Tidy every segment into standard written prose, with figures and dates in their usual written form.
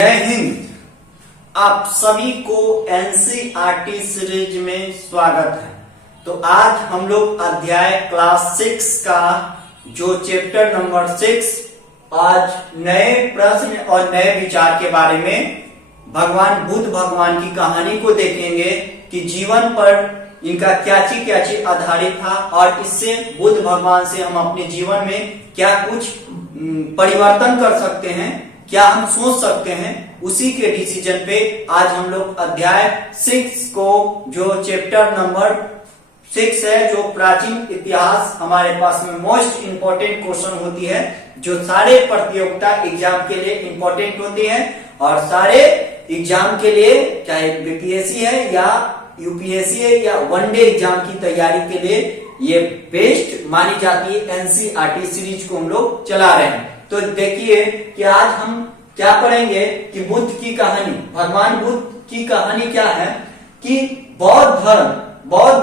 जय हिंद। आप सभी को एनसीईआरटी सीरीज में स्वागत है। तो आज हम लोग अध्याय क्लास 6 का जो चैप्टर नंबर 6 आज नए प्रश्न और नए विचार के बारे में भगवान बुद्ध भगवान की कहानी को देखेंगे कि जीवन पर इनका क्या चीज आधारित था और इससे बुद्ध भगवान से हम अपने जीवन में क्या कुछ परिवर्तन कर सकते हैं, क्या हम सोच सकते हैं। उसी के डिसीजन पे आज हम लोग अध्याय 6 को जो चैप्टर नंबर 6 है, जो प्राचीन इतिहास हमारे पास में मोस्ट इंपोर्टेंट क्वेश्चन होती है, जो सारे प्रतियोगिता एग्जाम के लिए इंपॉर्टेंट होती है और सारे एग्जाम के लिए चाहे बीपीएससी है या यूपीएससी है या वनडे एग्जाम की तैयारी के लिए ये बेस्ट मानी जाती है। एनसीईआरटी सीरीज को हम लोग चला रहे हैं। तो देखिए कि आज हम क्या पढ़ेंगे कि बुद्ध की कहानी, भगवान बुद्ध की कहानी क्या है कि बौद्ध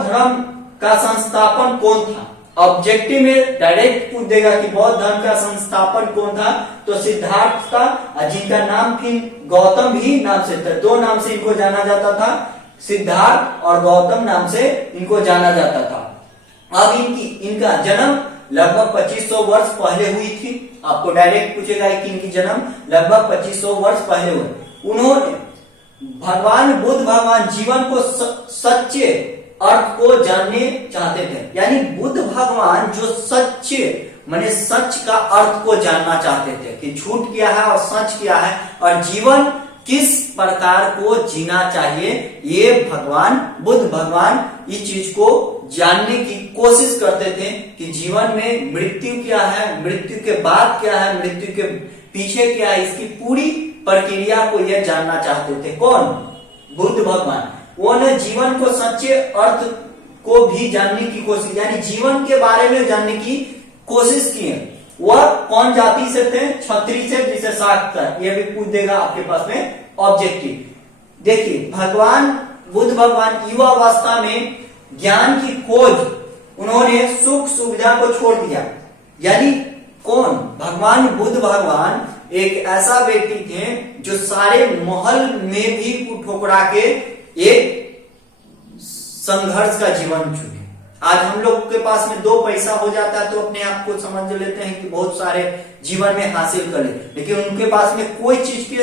धर्म का संस्थापन कौन था। ऑब्जेक्टिव में डायरेक्ट पूछ देगा कि बौद्ध धर्म का संस्थापन कौन था, तो सिद्धार्थ था, जिनका नाम फिर गौतम भी नाम से था। दो नाम से इनको जाना जाता था, सिद्धार्थ और गौतम नाम से इनको जाना जाता था। अब इनका जन्म लगभग 2500 वर्ष पहले हुई थी। आपको डायरेक्ट पूछेगा कि इनकी जन्म लगभग 2500 वर्ष पहले हुए। उन्होंने भगवान बुद्ध भगवान जीवन को सच्चे अर्थ को जानने चाहते थे, यानी बुद्ध भगवान जो सच्चे माने सच का अर्थ को जानना चाहते थे कि झूठ क्या है और सच क्या है और जीवन किस प्रकार को जीना चाहिए। ये भगवान बुद्ध भगवान इस चीज को जानने की कोशिश करते थे कि जीवन में मृत्यु क्या है, मृत्यु के बाद क्या है, मृत्यु के पीछे क्या है, इसकी पूरी प्रक्रिया को यह जानना चाहते थे। कौन? बुद्ध भगवान। वो ने जीवन को सच्चे अर्थ को भी जानने की कोशिश, यानी जीवन के बारे में जानने की कोशिश की है। वह कौन जाति से थे? क्षत्रिय से, जिसे शाक्त था। यह भी पूछ देगा आपके पास में ऑब्जेक्टिव। देखिए भगवान बुद्ध भगवान युवावस्था में ज्ञान की खोज, उन्होंने सुख सुविधा को छोड़ दिया। यानी कौन? भगवान बुद्ध भगवान एक ऐसा व्यक्ति थे जो सारे महल में भी ठुकरा के एक संघर्ष का जीवन चुने। आज हम लोग के पास में 2 पैसा हो जाता है तो अपने आप को समझ लेते हैं कि बहुत सारे जीवन में हासिल कर ले, लेकिन उनके पास में कोई चीज की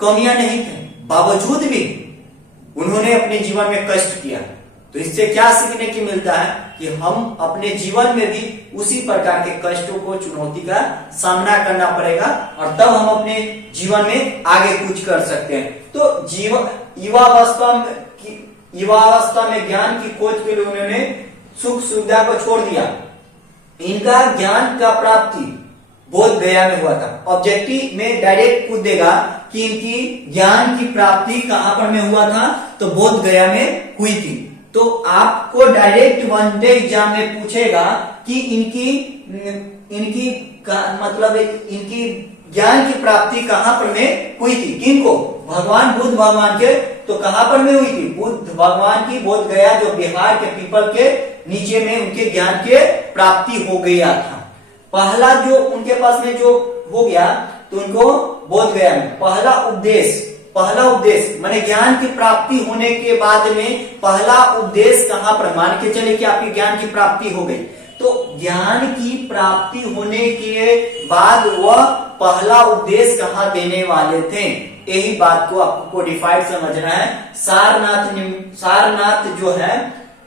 कमियां नहीं थी, बावजूद भी उन्होंने अपने जीवन में कष्ट किया। तो इससे क्या सीखने की मिलता है कि हम अपने जीवन में भी उसी प्रकार के कष्टों को, चुनौती का सामना करना पड़ेगा और तब हम अपने जीवन में आगे कुछ कर सकते हैं। तो युवावस्था में ज्ञान की खोज के लिए उन्होंने सुख सुविधा को छोड़ दिया। इनका ज्ञान का प्राप्ति बोध गया में हुआ था। ऑब्जेक्टिव में डायरेक्ट पूछ देगा कि इनकी ज्ञान की प्राप्ति कहां पर में हुआ था, तो बोध गया में हुई थी। तो आपको डायरेक्ट वनडे एग्जाम में पूछेगा कि इनकी ज्ञान की प्राप्ति कहां पर में हुई थी, किनको? भगवान बुद्ध भगवान के। तो कहां पर में हुई थी? बुद्ध भगवान की बोध गया, जो बिहार के पीपल के नीचे में उनके ज्ञान के प्राप्ति हो गया था। पहला जो उनके पास में जो हो गया तो उनको बोध गया में पहला उपदेश माने ज्ञान की प्राप्ति होने के बाद में पहला उपदेश कहां पर? मान के चले कि आपकी ज्ञान की प्राप्ति हो गई, तो ज्ञान की प्राप्ति होने के बाद वह पहला उपदेश कहां देने वाले थे, यही बात को आपको कोडिफाइड समझना है। सारनाथ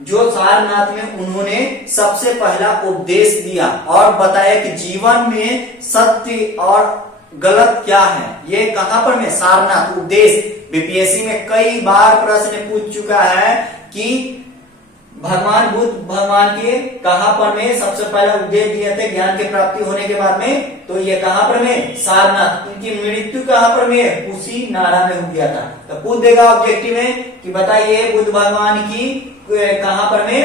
जो सारनाथ में उन्होंने सबसे पहला उपदेश दिया और बताया कि जीवन में सत्य और गलत क्या है। ये कहां पर में? सारनाथ उपदेश। बीपीएससी में कई बार प्रश्न पूछ चुका है कि भगवान बुद्ध भगवान के कहां पर में सबसे पहला उपदेश दिए थे ज्ञान की प्राप्ति होने के बाद में, तो ये कहां पर में? सारनाथ। इनकी मृत्यु कहां पर में? कुशीनारा में हो गया था। तो पूछ देगा ऑब्जेक्टिव में कि बताइए बुद्ध भगवान की कहां पर में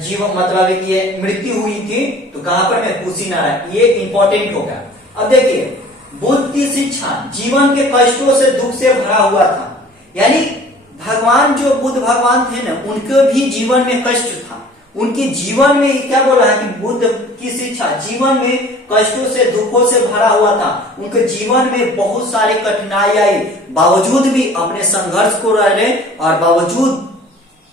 जीवन मतलब कि ये मृत्यु हुई थी, तो कहां पर में? कुशीनारा। ये इंपॉर्टेंट होगा। अब देखिए बुद्ध की शिक्षा जीवन के कष्टों से, दुख से भरा हुआ था। यानी भगवान जो बुद्ध भगवान थे ना, उनके भी जीवन में कष्ट था, उनके जीवन में क्या बोला है कि बुद्ध की शिक्षा जीवन में कष्टों से दुखों से भरा हुआ था। उनके जीवन में बहुत सारी कठिनाई आई, बावजूद भी अपने संघर्ष को रहने और बावजूद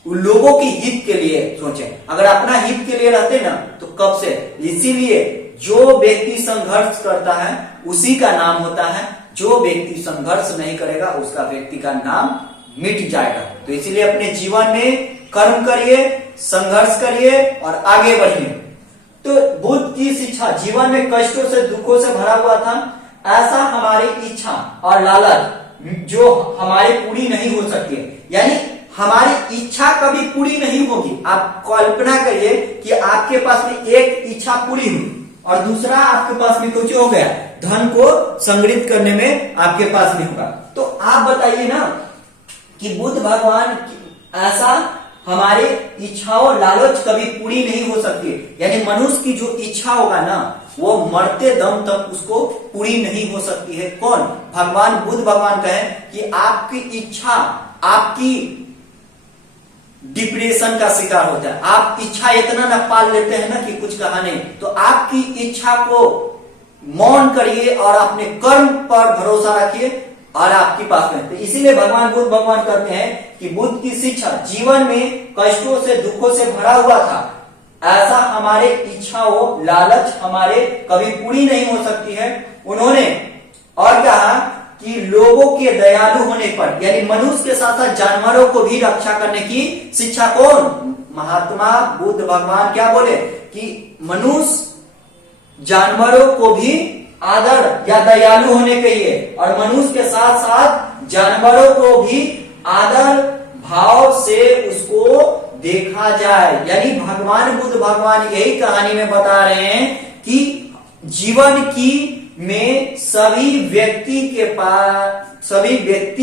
उन लोगों के हित के लिए सोचे। अगर अपना हित के लिए रहते ना तो कब से। इसीलिए जो व्यक्ति संघर्ष करता है उसी का नाम होता है, जो व्यक्ति संघर्ष नहीं करेगा उसका व्यक्ति का नाम मिट जाएगा। तो इसीलिए अपने जीवन में कर्म करिए, संघर्ष करिए और आगे बढ़िए। तो बुद्ध की शिक्षा जीवन में कष्टों से दुखों से भरा हुआ था। ऐसा हमारी इच्छा और लालच जो हमारी पूरी नहीं हो सकती है, यानी हमारी इच्छा कभी पूरी नहीं होगी। आप कल्पना करिए कि आपके पास में एक इच्छा पूरी हुई और दूसरा आपके पास में कुछ हो गया, धन को संग्रहित करने में आपके पास में होगा। तो आप बताइए ना कि बुद्ध भगवान ऐसा हमारे इच्छाओं लालच कभी पूरी नहीं हो सकती, यानी मनुष्य की जो इच्छा होगा ना वो मरते दम तक उसको पूरी नहीं हो सकती है। कौन? भगवान बुद्ध भगवान कहें कि आपकी इच्छा आपकी डिप्रेशन का शिकार होता है। आप इच्छा इतना ना पाल लेते हैं ना कि कुछ कहा नहीं। तो आपकी इच्छा को मौन करिए और अपने कर्म पर भरोसा रखिए और आपके पास में। तो इसीलिए भगवान बुद्ध भगवान कहते हैं कि बुद्ध की शिक्षा जीवन में कष्टों से दुखों से भरा हुआ था। ऐसा हमारे इच्छाओं लालच हमारे कभी पूरी नहीं हो सकती है। उन्होंने और कहा कि लोगों के दयालु होने पर, यानी मनुष्य के साथ साथ जानवरों को भी रक्षा करने की शिक्षा कौन? महात्मा बुद्ध भगवान क्या बोले कि मनुष्य जानवरों को भी आदर या दयालु होने चाहिए और मनुष्य के साथ साथ जानवरों को भी आदर भाव से उसको देखा जाए। यानी भगवान बुद्ध भगवान यही कहानी में बता रहे हैं कि जीवन की में सभी व्यक्ति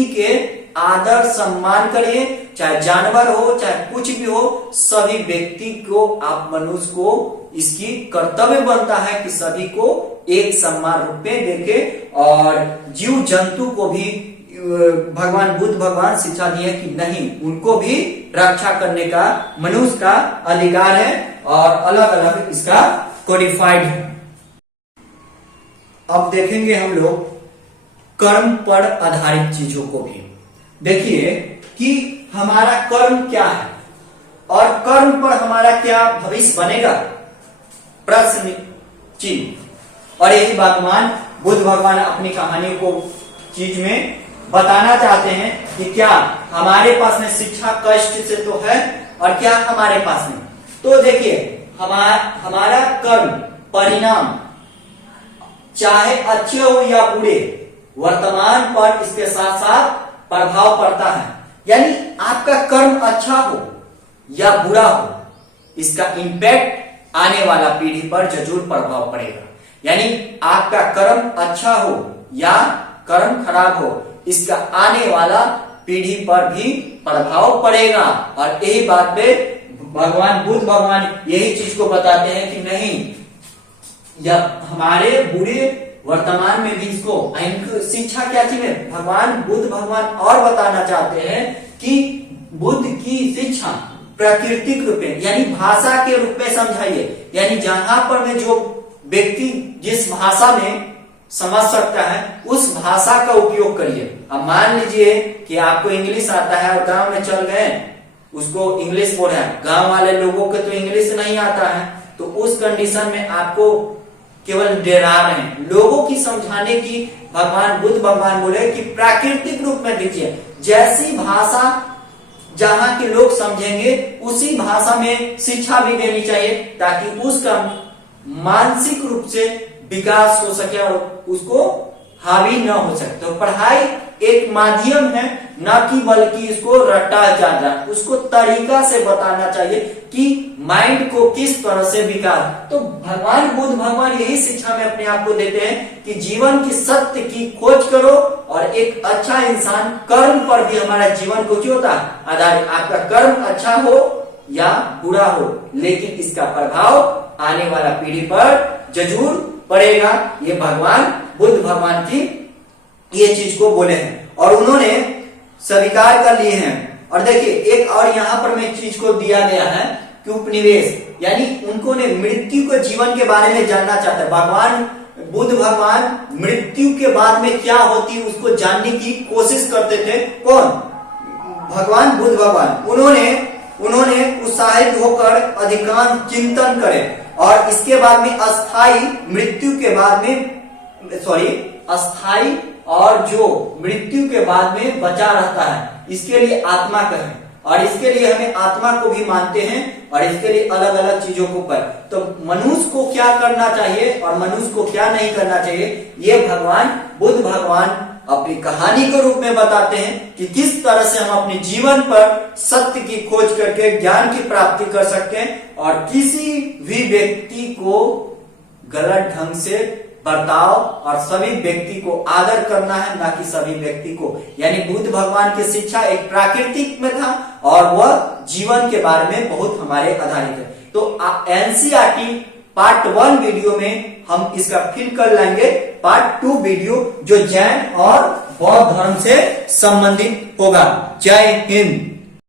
के आदर सम्मान करिए, चाहे जानवर हो चाहे कुछ भी हो, सभी व्यक्ति को आप मनुष्य को इसकी कर्तव्य बनता है कि सभी को एक सम्मान रूप में देखे। और जीव जंतु को भी भगवान बुद्ध भगवान शिक्षा दी है कि नहीं, उनको भी रक्षा करने का मनुष्य का अधिकार है और अलग अलग इसका कोडिफाइड है। अब देखेंगे हम लोग कर्म पर आधारित चीजों को भी। देखिए कि हमारा कर्म क्या है और कर्म पर हमारा क्या भविष्य बनेगा, प्रश्न चिन्ह। और यही भगवान बुद्ध भगवान अपनी कहानी को चीज में बताना चाहते हैं कि क्या हमारे पास में शिक्षा कष्ट से तो है और क्या हमारे पास में। तो देखिए हमारा कर्म परिणाम चाहे अच्छे हो या बुरे वर्तमान पर इसके साथ साथ प्रभाव पड़ता है। यानी आपका कर्म अच्छा हो या बुरा हो, इसका इंपैक्ट आने वाला पीढ़ी पर जरूर प्रभाव पड़ेगा। यानी आपका कर्म अच्छा हो या कर्म खराब हो, इसका आने वाला पीढ़ी पर भी प्रभाव पड़ेगा। और यही बात पे भगवान बुद्ध भगवान यही चीज को बताते हैं कि नहीं, या हमारे बुरे वर्तमान में भी इसको शिक्षा क्या चीज है। भगवान बुद्ध भगवान और बताना चाहते हैं कि बुद्ध की शिक्षा प्राकृतिक रूप में यानी भाषा के रूप में समझाइए। यानी जहां पर में जो व्यक्ति जिस भाषा में समझ सकता है उस भाषा का उपयोग करिए। अब मान लीजिए कि आपको इंग्लिश आता है और गांव में चल गए, उसको इंग्लिश बोल रहा है, गांव वाले लोगों को तो इंग्लिश नहीं आता है, तो उस कंडीशन में आपको केवल डरा रहे हैं। लोगों की समझाने की भगवान बुद्ध भगवान बोले कि प्राकृतिक रूप में दीजिए। जैसी भाषा जहां के लोग समझेंगे उसी भाषा में शिक्षा भी देनी चाहिए ताकि उसका मानसिक रूप से विकास हो सके और उसको हावी न हो सके। तो पढ़ाई एक माध्यम है, न कि बल्कि इसको रटा जा रहा, उसको तरीका से बताना चाहिए कि माइंड को किस तरह से विकास। तो भगवान बुद्ध भगवान यही शिक्षा में अपने आप को देते हैं कि जीवन की सत्य की खोज करो और एक अच्छा इंसान कर्म पर भी हमारा जीवन को क्यों होता है आधारित। आपका कर्म अच्छा हो या बुरा हो, लेकिन इसका प्रभाव आने वाला पीढ़ी पर जरूर पड़ेगा। ये भगवान बुद्ध भगवान की ये चीज को बोले हैं और उन्होंने स्वीकार कर लिए हैं। और देखिए एक और यहाँ पर में चीज को दिया गया है कि उपनिवेश, यानी उनको ने मृत्यु के जीवन के बारे में जानना चाहते हैं। भगवान बुद्ध भगवान मृत्यु के बाद में क्या होती है उसको जानने की कोशिश करते थे। कौन? भगवान बुद्ध भगवान। उन्होंने उत्साहित होकर अधिकांश चिंतन करे और इसके बाद में अस्थाई मृत्यु के बाद में अस्थाई और जो मृत्यु के बाद में बचा रहता है इसके लिए आत्मा कहें, और इसके लिए हमें आत्मा को भी मानते हैं और इसके लिए अलग अलग चीजों को पर। तो मनुष्य को क्या करना चाहिए और मनुष्य को क्या नहीं करना चाहिए, ये भगवान बुद्ध भगवान अपनी कहानी के रूप में बताते हैं कि किस तरह से हम अपने जीवन पर सत्य की खोज करके ज्ञान की प्राप्ति कर सकते हैं और किसी भी व्यक्ति को गलत ढंग से बर्ताव और सभी व्यक्ति को आदर करना है, ना कि सभी व्यक्ति को। यानी बुद्ध भगवान की शिक्षा एक प्राकृतिक में था और वह जीवन के बारे में बहुत हमारे आधारित है। तो एनसीईआरटी पार्ट 1 वीडियो में हम इसका फिर कर लेंगे पार्ट 2 वीडियो जो जैन और बौद्ध धर्म से संबंधित होगा। जय हिंद।